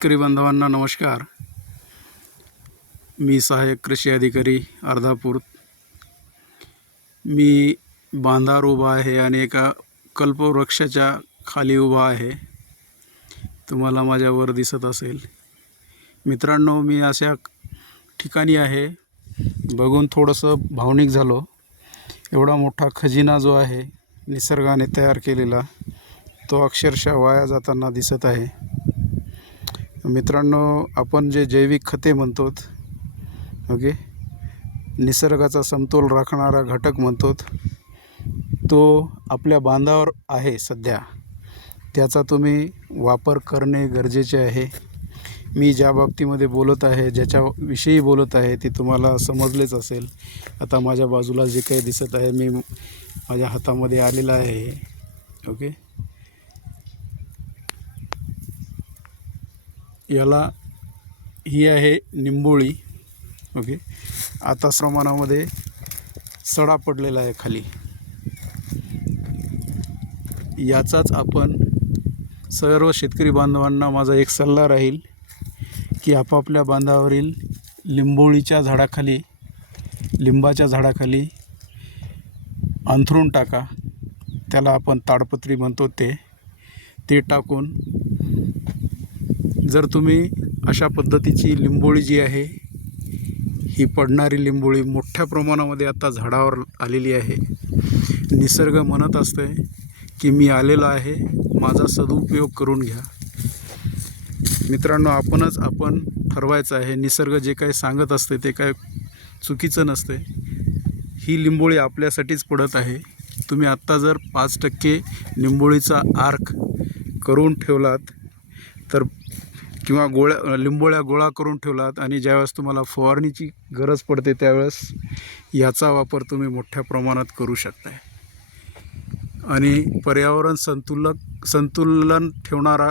शेतकरी बांधवांना नमस्कार. मी सहाय्यक कृषी अधिकारी अर्धापूर. मी बांधावर उभा आहे आणि एका कल्पवृक्षाच्या खाली उभा आहे. तुम्हाला माझ्यावर दिसत असेल. मित्रांनो, मी अशा ठिकाणी आहे, बघून थोडंसं भावनिक झालो. एवढा मोठा खजिना जो आहे निसर्गाने तयार केलेला, तो अक्षरशः वाया जाताना दिसत आहे. मित्रांनो, आपण जे जैविक खते म्हणतो, निसर्गाचा समतोल राखणारा घटक म्हणतो, तो आपल्या बांधावर आहे सध्या. त्याचा तुम्ही वापर करणे गरजेचे आहे. मी ज्या बाबतीमध्ये बोलत आहे, ज्याच्याविषयी बोलत आहे, ते तुम्हाला समजलेच असेल. आता माझ्या बाजूला जे काही दिसत आहे, मी माझ्या हातामध्ये आलेला आहे. ही आहे निंबोळी. आता प्रमाणामध्ये सडा पडलेला आहे खाली. याचाच आपण सर्व शेतकरी बांधवांना माझा एक सल्ला राहील की आपापल्या बांधावरील लिंबोळीच्या झाडाखाली, लिंबाच्या झाडाखाली अंथरून टाका. त्याला आपण ताडपत्री म्हणतो, ते टाकून जर तुम्ही अशा पद्धतीची लिंबोळी जी आहे, ही पडणारी लिंबोळी मोठ्या प्रमाणामध्ये आता झाडावर आलेली आहे. निसर्ग म्हणत असते की मी आलेलो आहे, माझा सदुपयोग करून घ्या. मित्रांनो, आपण ठरवायचं आहे. निसर्ग जे काही सांगत असते ते काय चुकीचं नसते. ही लिंबोळी आपल्यासाठीच पडत आहे. तुम्ही आत्ता जर 5% लिंबोळीचा आर्क करून ठेवलात तर, किंवा लिंबोळ्या गोळा करून ठेवलात, आणि ज्यावेळेस तुम्हाला फवारणीची गरज पडते त्यावेळेस याचा वापर तुम्ही मोठ्या प्रमाणात करू शकता. आणि पर्यावरण संतुलन ठेवणारा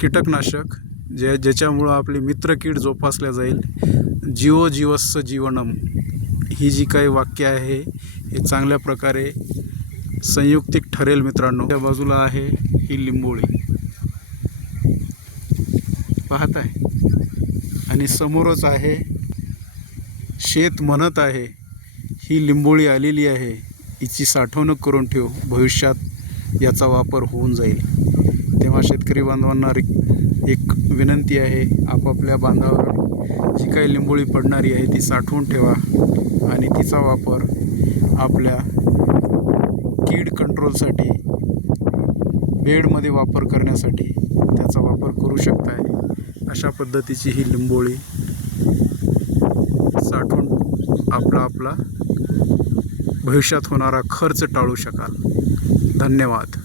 कीटकनाशक, ज्याच्यामुळं आपली मित्रकीड जोपासल्या जाईल. जीवो जीवस्य जीवनम, ही जी काही वाक्य आहे हे चांगल्या प्रकारे संयुक्तिक ठरेल. मित्रांनो, त्या बाजूला आहे ही लिंबोळी, पाहत आहे, आणि समोरच आहे शेत. म्हणत आहे ही लिंबोळी आलेली आहे, हिची साठवणूक करून ठेव, भविष्यात याचा वापर होऊन जाईल. तेव्हा शेतकरी बांधवांना एक विनंती आहे, आपापल्या बांधावर जी काही लिंबोळी पडणारी आहे ती साठवून ठेवा, आणि तिचा वापर आपल्या कीड कंट्रोलसाठी, बेडमध्ये वापर करण्यासाठी त्याचा वापर करू शकताय. अशा पद्धतीची ही लिंबोळी साठवून आपला भविष्यात होणारा खर्च टाळू शकाल. धन्यवाद.